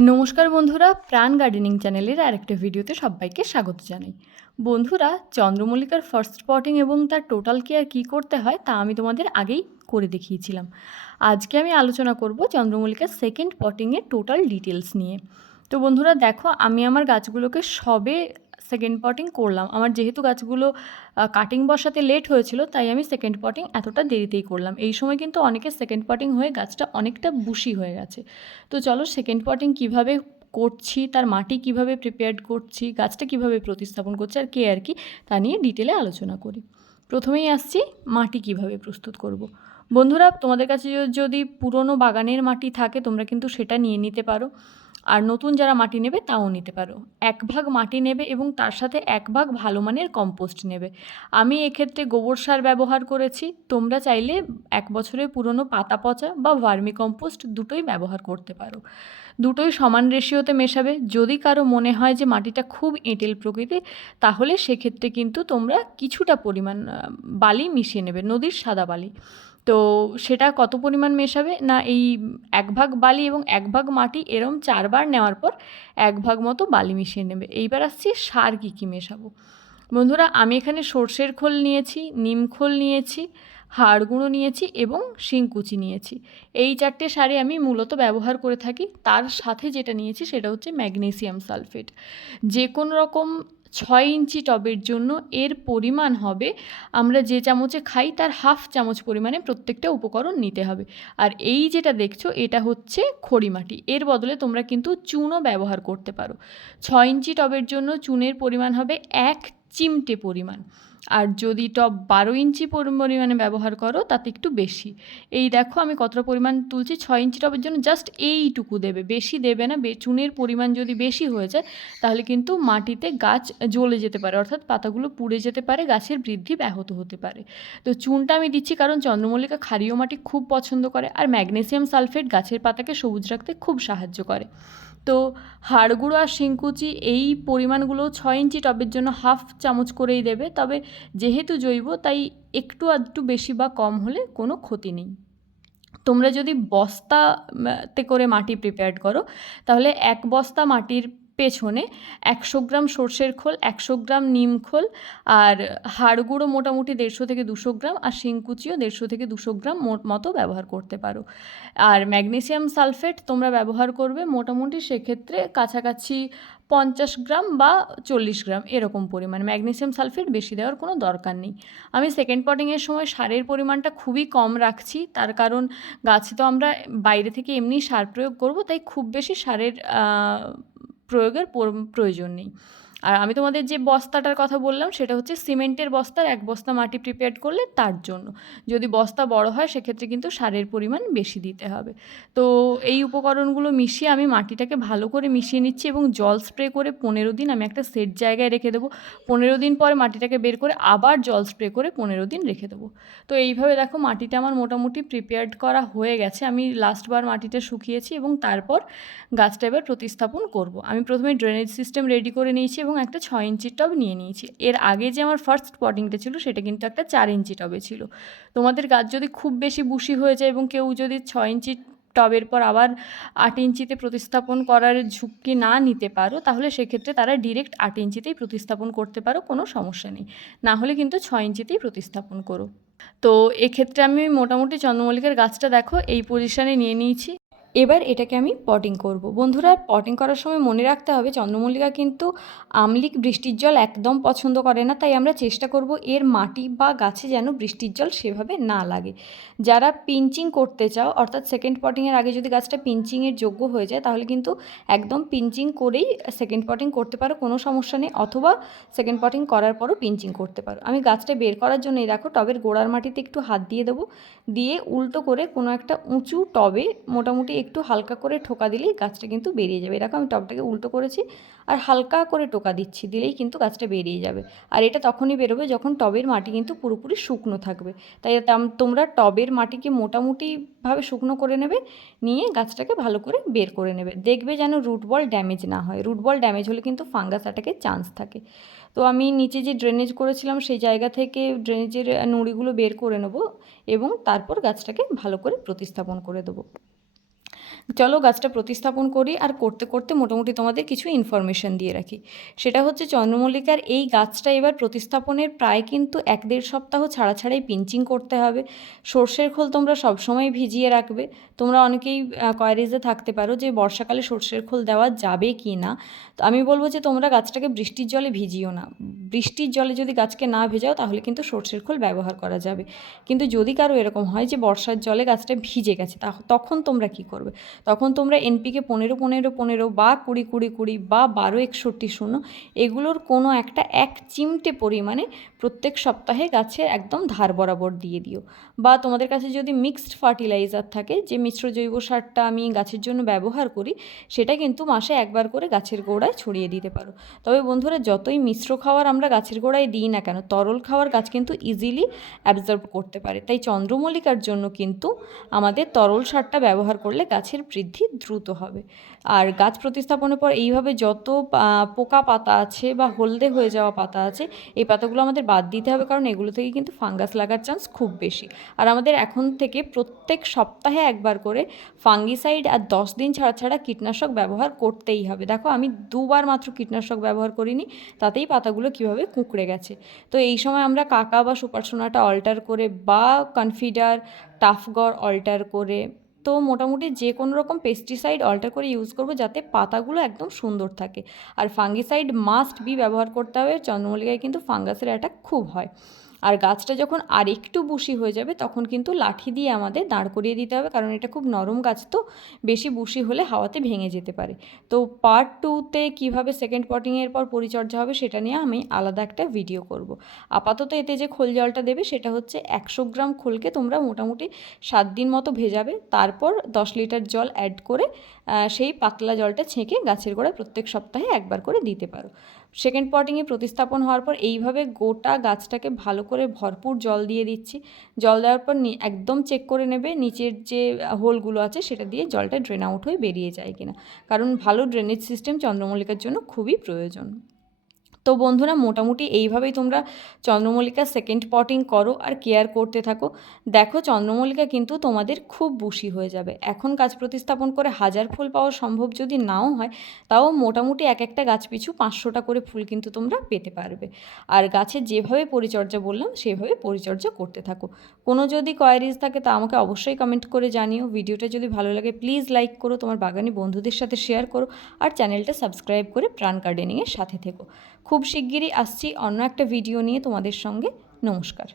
নমস্কার বন্ধুরা, প্রাণ গার্ডেনিং চ্যানেলের আরেকটা ভিডিওতে সবাইকে স্বাগত জানাই। বন্ধুরা, চন্দ্রমল্লিকার ফার্স্ট পটিং এবং তার টোটাল কেয়ার কী করতে হয় তা আমি তোমাদের আগেই করে দেখিয়েছিলাম। আজকে আমি আলোচনা করব চন্দ্রমল্লিকার সেকেন্ড পটিংয়ের টোটাল ডিটেলস নিয়ে। তো বন্ধুরা দেখো, আমি আমার গাছগুলোকে সবে সেকেন্ড পটিং করলাম। আমার যেহেতু গাছগুলো কাটিং বসাতে লেট হয়েছিল, তাই আমি সেকেন্ড পটিং এতটা দেরিতেই করলাম। এই সময় কিন্তু অনেকের সেকেন্ড পটিং হয়ে গাছটা অনেকটা বুশি হয়ে গেছে। তো চলো সেকেন্ড পটিং কীভাবে করছি, তার মাটি কিভাবে প্রিপেয়ার করছি, গাছটা কিভাবে প্রতিস্থাপন করছি আর কেয়ার কি, তা নিয়ে ডিটেলে আলোচনা করি। প্রথমেই আসছি মাটি কিভাবে প্রস্তুত করব। বন্ধুরা, তোমাদের কাছে যদি পুরনো বাগানের মাটি থাকে তোমরা কিন্তু সেটা নিয়ে নিতে পারো, আর নতুন যারা মাটি নেবে তাও নিতে পারো। 1 ভাগ মাটি নেবে এবং তার সাথে 1 ভাগ ভালো মানের কম্পোস্ট নেবে। আমি এক্ষেত্রে গোবর সার ব্যবহার করেছি। তোমরা চাইলে 1 বছরের পুরনো পাতা পচা বা ভার্মি কম্পোস্ট দুটোই ব্যবহার করতে পারো। দুটোই সমান রেশিওতে মেশাবে। যদি কারো মনে হয় যে মাটিটা খুব এঁটেল প্রকৃতির, তাহলে সেক্ষেত্রে কিন্তু তোমরা কিছুটা পরিমাণ বালি মিশিয়ে নেবে, নদীর সাদা বালি। তো সেটা কত পরিমাণ মেশাবে না, এই 1 ভাগ বালি এবং 1 ভাগ মাটি এরম 4 বার নেওয়ার পর 1 ভাগ মতো বালি মিশিয়ে নেবে। এইবার আসছি সার কী কী মেশাবো। বন্ধুরা, আমি এখানে সর্ষের খোল নিয়েছি, নিম খোল নিয়েছি, হাড় গুঁড়ো নিয়েছি এবং শিংকুচি নিয়েছি। এই 4টে সারে আমি মূলত ব্যবহার করে থাকি। তার সাথে যেটা নিয়েছি সেটা হচ্ছে ম্যাগনেসিয়াম সালফেট। যে কোনো রকম 6 ইঞ্চি টবের জন্য এর পরিমাণ হবে, আমরা যে চামচে খাই তার 1/2 চামচ পরিমাণে প্রত্যেকটা উপকরণ নিতে হবে। আর এই যেটা দেখছো এটা হচ্ছে খড়ি মাটি। এর বদলে তোমরা কিন্তু চুনও ব্যবহার করতে পারো। 6 ইঞ্চি টবের জন্য চুনের পরিমাণ হবে 1 চিমটে পরিমাণ। আর যদি টব 12 ইঞ্চি পরিমাণে ব্যবহার করো তাতে একটু বেশি। এই দেখো আমি কতটা পরিমাণ তুলছি। 6 ইঞ্চি টবের জন্য জাস্ট এইটুকু দেবে, বেশি দেবে না। চুনের পরিমাণ যদি বেশি হয়ে যায় তাহলে কিন্তু মাটিতে গাছ জ্বলে যেতে পারে, অর্থাৎ পাতাগুলো পুড়ে যেতে পারে, গাছের বৃদ্ধি ব্যাহত হতে পারে। তো চুনটা আমি দিচ্ছি কারণ চন্দ্রমল্লিকা ক্ষারীয় মাটি খুব পছন্দ করে, আর ম্যাগনেসিয়াম সালফেট গাছের পাতাকে সবুজ রাখতে খুব সাহায্য করে। তো হাড় গুঁড়ো আর শিংকুচি এই পরিমাণগুলো 6 ইঞ্চি টবের জন্য 1/2 চামচ করেই দেবে। তবে যেহেতু জৈব তাই একটু আধটু বেশি বা কম হলে কোনো ক্ষতি নেই। তোমরা যদি বস্তাতে করে মাটি প্রিপেয়ার করো তাহলে 1 বস্তা মাটির পেছনে 100 গ্রাম সর্ষের খোল, 100 গ্রাম নিম খোল, আর হাড় গুঁড়ো মোটামুটি 150 থেকে 200 গ্রাম, আর শিংকুচিও 150 থেকে 200 গ্রাম মতো ব্যবহার করতে পারো। আর ম্যাগনেসিয়াম সালফেট তোমরা ব্যবহার করবে মোটামুটি সেক্ষেত্রে কাছাকাছি 50 গ্রাম বা 40 গ্রাম এরকম পরিমাণ। ম্যাগনেসিয়াম সালফেট বেশি দেওয়ার কোনো দরকার নেই। আমি সেকেন্ড পটিংয়ের সময় সারের পরিমাণটা খুবই কম রাখছি, তার কারণ গাছে তো আমরা বাইরে থেকে এমনি সার প্রয়োগ করব, তাই খুব বেশি সারের প্রয়োগের প্রয়োজন নেই। আর আমি তোমাদের যে বস্তাটার কথা বললাম সেটা হচ্ছে সিমেন্টের বস্তার 1 বস্তা মাটি প্রিপেয়ার করলে তার জন্য। যদি বস্তা বড় হয় সেক্ষেত্রে কিন্তু সারের পরিমাণ বেশি দিতে হবে। তো এই উপকরণগুলো মিশিয়ে আমি মাটিটাকে ভালো করে মিশিয়ে নিচ্ছি এবং জল স্প্রে করে 15 দিন আমি একটা সেট জায়গায় রেখে দেবো। 15 দিন পরে মাটিটাকে বের করে আবার জল স্প্রে করে 15 দিন রেখে দেবো। তো এইভাবে দেখো মাটিটা আমার মোটামুটি প্রিপেয়ার্ড করা হয়ে গেছে। আমি লাস্টবার মাটিটা শুকিয়েছি এবং তারপর গাছটা এবার প্রতিস্থাপন করব। আমি প্রথমে ড্রেনেজ সিস্টেম রেডি করে নিয়েছি এবং একটা 6 ইঞ্চির টব নিয়ে নিয়েছি। এর আগে যে আমার ফার্স্ট পটিংটা ছিল সেটা কিন্তু একটা 4 ইঞ্চি টবে ছিল। তোমাদের গাছ যদি খুব বেশি বুশি হয়ে যায় এবং কেউ যদি 6 ইঞ্চি টবের পর আবার 8 ইঞ্চিতে প্রতিস্থাপন করার ঝুঁকি না নিতে পারো, তাহলে সেক্ষেত্রে তারা ডিরেক্ট 8 ইঞ্চিতেই প্রতিস্থাপন করতে পারো, কোনো সমস্যা নেই। না হলে কিন্তু 6 ইঞ্চিতেই প্রতিস্থাপন করো। তো এক্ষেত্রে আমি মোটামুটি চন্দ্রমল্লিকার গাছটা দেখো এই পজিশানে নিয়ে নিয়েছি। এবার এটাকে আমি পটিং করব। বন্ধুরা, পটিং করার সময় মনে রাখতে হবে চন্দ্রমল্লিকা কিন্তু আমলিক বৃষ্টির জল একদম পছন্দ করে না, তাই আমরা চেষ্টা করব এর মাটি বা গাছে যেন বৃষ্টির জল সেভাবে না লাগে। যারা পিঞ্চিং করতে চাও, অর্থাৎ সেকেন্ড পটিংয়ের আগে যদি গাছটা পিঞ্চিংয়ের যোগ্য হয়ে যায় তাহলে কিন্তু একদম পিঞ্চিং করেই সেকেন্ড পটিং করতে পারো, কোনো সমস্যা নেই। অথবা সেকেন্ড পটিং করার পরও পিঞ্চিং করতে পারো। আমি গাছটা বের করার জন্য এই দেখো টবের গোড়ার মাটিতে একটু হাত দিয়ে দেবো, দিয়ে উল্টো করে কোনো একটা উঁচু টবে মোটামুটি একটু হালকা করে ঠোকা দিলেই গাছটা কিন্তু বেরিয়ে যাবে। এরকম আমি টবটাকে উল্টো করেছি আর হালকা করে টোকা দিচ্ছি, দিলেই কিন্তু গাছটা বেরিয়ে যাবে। আর এটা তখনই বেরোবে যখন টবের মাটি কিন্তু পুরোপুরি শুকনো থাকবে। তাই তোমরা টবের মাটিকে মোটামুটিভাবে শুকনো করে নেবে, নিয়ে গাছটাকে ভালো করে বের করে নেবে। দেখবে যেন রুট বল ড্যামেজ না হয়। রুট বল ড্যামেজ হলে কিন্তু ফাঙ্গাস অ্যাটাকের চান্স থাকে। তো আমি নিচে যে ড্রেনেজ করেছিলাম সেই জায়গা থেকে ড্রেনেজের নুড়িগুলো বের করে নেব এবং তারপর গাছটাকে ভালো করে প্রতিস্থাপন করে দেবো। চলো গাছটা প্রতিস্থাপন করি, আর করতে করতে মোটামুটি তোমাদের কিছু ইনফরমেশন দিয়ে রাখি। সেটা হচ্ছে চন্দ্রমল্লিকার এই গাছটা এবার প্রতিস্থাপনের প্রায় কিন্তু 1-1.5 সপ্তাহ ছাড়া ছাড়াই পিঞ্চিং করতে হবে। সর্ষের খোল তোমরা সবসময় ভিজিয়ে রাখবে। তোমরা অনেকেই কোয়ারিজে থাকতে পারো যে বর্ষাকালে সর্ষের খোল দেওয়া যাবে কি না। তো আমি বলবো যে তোমরা গাছটাকে বৃষ্টির জলে ভিজিও না। বৃষ্টির জলে যদি গাছকে না ভেজাও তাহলে কিন্তু সর্ষের খোল ব্যবহার করা যাবে। কিন্তু যদি কারো এরকম হয় যে বর্ষার জলে গাছটা ভিজে গেছে, তখন তোমরা কি করবে? তখন তোমরা এনপিকে 15-15-15 বা 20-20-20 বা 12-61-0 এগুলোর কোনো একটা 1 চিমটে পরিমাণে প্রত্যেক সপ্তাহে গাছে একদম ধার বরাবর দিয়ে দিও। বা তোমাদের কাছে যদি মিক্সড ফার্টিলাইজার থাকে, যে মিশ্র জৈব সারটা আমি গাছের জন্য ব্যবহার করি, সেটা কিন্তু মাসে একবার করে গাছের গোড়ায় ছড়িয়ে দিতে পারো। তবে বন্ধুরা, যতই মিশ্র খাবার আমরা গাছের গোড়ায় দিই না কেন, তরল খাবার গাছ কিন্তু ইজিলি অ্যাবজর্ব করতে পারে। তাই চন্দ্রমল্লিকার জন্য কিন্তু আমাদের তরল সারটা ব্যবহার করলে গাছের বৃদ্ধি দ্রুত হবে। আর গাছ প্রতিস্থাপনের পর এইভাবে যত পোকা পাতা আছে বা হলদে হয়ে যাওয়া পাতা আছে, এই পাতাগুলো আমাদের বাদ দিতে হবে, কারণ এগুলো থেকে কিন্তু ফাঙ্গাস লাগার চান্স খুব বেশি। আর আমাদের এখন থেকে প্রত্যেক সপ্তাহে একবার করে ফাঙ্গিসাইড আর 10 দিন ছাড়া ছাড়া কীটনাশক ব্যবহার করতেই হবে। দেখো, আমি 2 বার মাত্র কীটনাশক ব্যবহার করিনি, তাতেই পাতাগুলো কীভাবে কুঁকড়ে গেছে। তো এই সময় আমরা কাকা বা সুপার সোনাটা অল্টার করে বা কনফিডার টাফগড় অল্টার করে, তো মোটামুটি যে কোনো রকম পেস্টিসাইড অল্টার করে ইউজ করব, যাতে পাতাগুলো একদম সুন্দর থাকে। আর ফাঙ্গিসাইড মাস্ট বি ব্যবহার করতে হবে। চন্দ্রমল্লিকায় কিন্তু ফাঙ্গাসের অ্যাটাক খুব হয়। আর গাছটা যখন আর একটু বুশি হয়ে যাবে তখন কিন্তু লাঠি দিয়ে আমাদের দাঁড় করিয়ে দিতে হবে, কারণ এটা খুব নরম গাছ, তো বেশি বুশি হলে হাওয়াতে ভেঙে যেতে পারে। তো পার্ট 2তে কীভাবে সেকেন্ড পটিংয়ের পর পরিচর্যা হবে সেটা নিয়ে আমি আলাদা একটা ভিডিও করব। আপাতত এতে যে খোল জলটা দেবে সেটা হচ্ছে 100 গ্রাম খোলকে তোমরা মোটামুটি 7 দিন মতো ভেজাবে, তারপর 10 লিটার জল অ্যাড করে সেই পাতলা জলটা ছেঁকে গাছের গোড়ায় প্রত্যেক সপ্তাহে একবার করে দিতে পারো। সেকেন্ড পটিংয়ে প্রতিস্থাপন হওয়ার পর এইভাবে গোটা গাছটাকে ভালো করে ভরপুর জল দিয়ে দিচ্ছি। জল দেওয়ার পর একদম চেক করে নেবে নিচের যে হোলগুলো আছে সেটা দিয়ে জলটা ড্রেন আউট হয়ে বেরিয়ে যায় কিনা, কারণ ভালো ড্রেনেজ সিস্টেম চন্দ্রমল্লিকার জন্য খুবই প্রয়োজন। তো বন্ধুরা, মোটামুটি এইভাবেই তোমরা চন্দ্রমল্লিকা সেকেন্ড পটিং করো আর কেয়ার করতে থাকো। দেখো, চন্দ্রমল্লিকা কিন্তু তোমাদের খুব বুশি হয়ে যাবে। এখন গাছ প্রতিস্থাপন করে 1000 ফুল পাওয়া সম্ভব যদি নাও হয়, তাও মোটামুটি এক একটা গাছ পিছু 500টা করে ফুল কিন্তু তোমরা পেতে পারবে। আর গাছের যেভাবে পরিচর্যা বললাম সেভাবে পরিচর্যা করতে থাকো। কোনো যদি কোয়ারিজ থাকে তা আমাকে অবশ্যই কমেন্ট করে জানিও। ভিডিওটা যদি ভালো লাগে প্লিজ লাইক করো, তোমার বাগানি বন্ধুদের সাথে শেয়ার করো, আর চ্যানেলটা সাবস্ক্রাইব করে প্রাণ গার্ডেনিংয়ের সাথে থেকো। খুব শিগগিরই আসছি অন্য একটা ভিডিও নিয়ে তোমাদের সঙ্গে। নমস্কার।